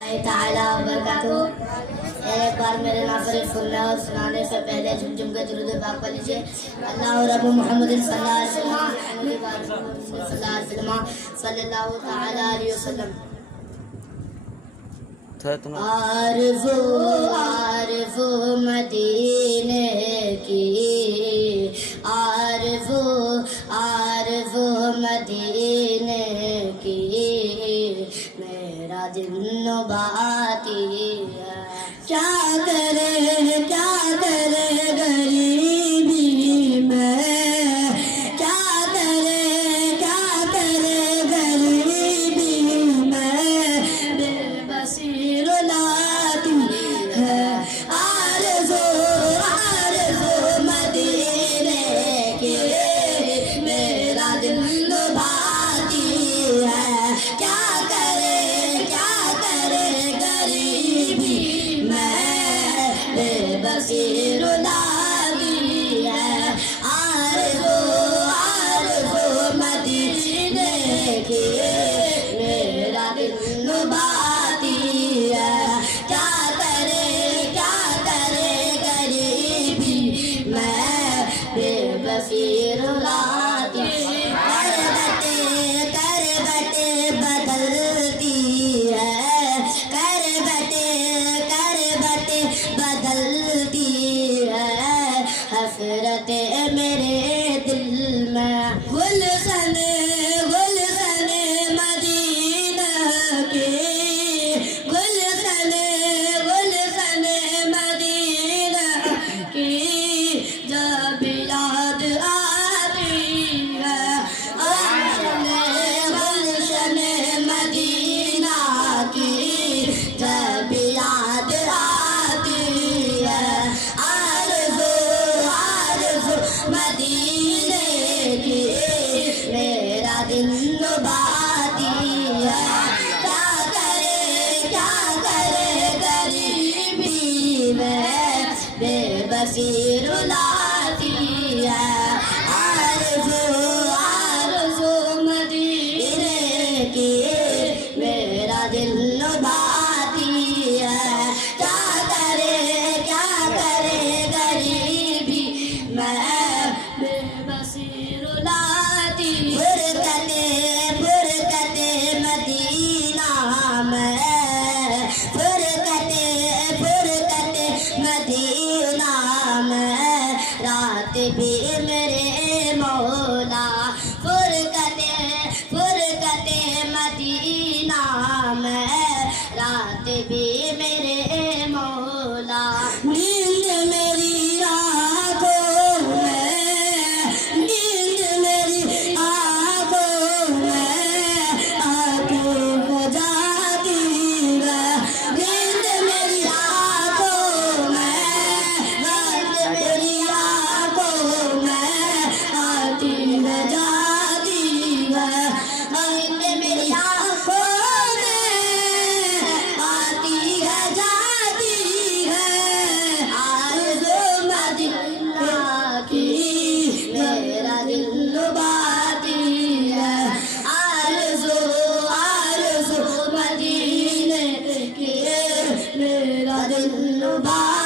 تعالیٰ وبرکاتہ۔ ایک بار میرے ناظرین سننے اور سنانے سے پہلے جھم کے درود پاک پڑھ لیجیے۔ اللہ رب محمد صلی اللہ علیہ وسلم صلی اللہ تعالیٰ علیہ وسلم۔ آرزو مدینے کی، آرزو مدینے کی، میرا دل باتی ہے۔ کیا کرے غریبی میں، کیا کرے غریبی میں، بے بصیر لاتی ہے۔ آرزو مدینے کی، میرا دل باتی ہے۔ کیا کرے غریبی میں، بے بصیر لاتی ہے۔ آرزو مدینے کی، میرا دل باتی ہے۔ کیا کرے غریبی میں، بے بصیر لاتی ہے۔ کربٹیں بدلتی ہے، کربٹیں بدلتی ہے، حسرتیں میرے دل میں۔ گلشن مدینہ کی، گلشن مدینہ کی، جب یاد آتی ہے۔ گلشن مدینہ کی، جب یاد آتی ہے۔ آرزو مدینے کی، میرا دل باتی ہے۔ کیا کرے غریبی میں، بے بصیر لاتی ہے۔ آرزو مدینے کی، میرا دل باتی ہے۔ کیا کرے غریبی میں، بے بصیر لاتی ہے۔ فرقت مدینہ میں، فرقت مدینہ میں، رات بھی میرے مولا۔ فرقت مدینہ میں، رات بھی میرے مولا۔ نیند میری آنکھوں میں، نیند میری آنکھوں میں، آتی ہو جاتی ہے۔ نیند میری آنکھوں میں، نیند میری آنکھوں میں، آتی ہو جاتی ہے۔ نیند میری آنکھوں میں، آتی ہے جاتی ہے۔ آرزو مدینہ کی، میرا دل باتی ہے۔ آرزو مدینے کی، میرا دل باتی ہے۔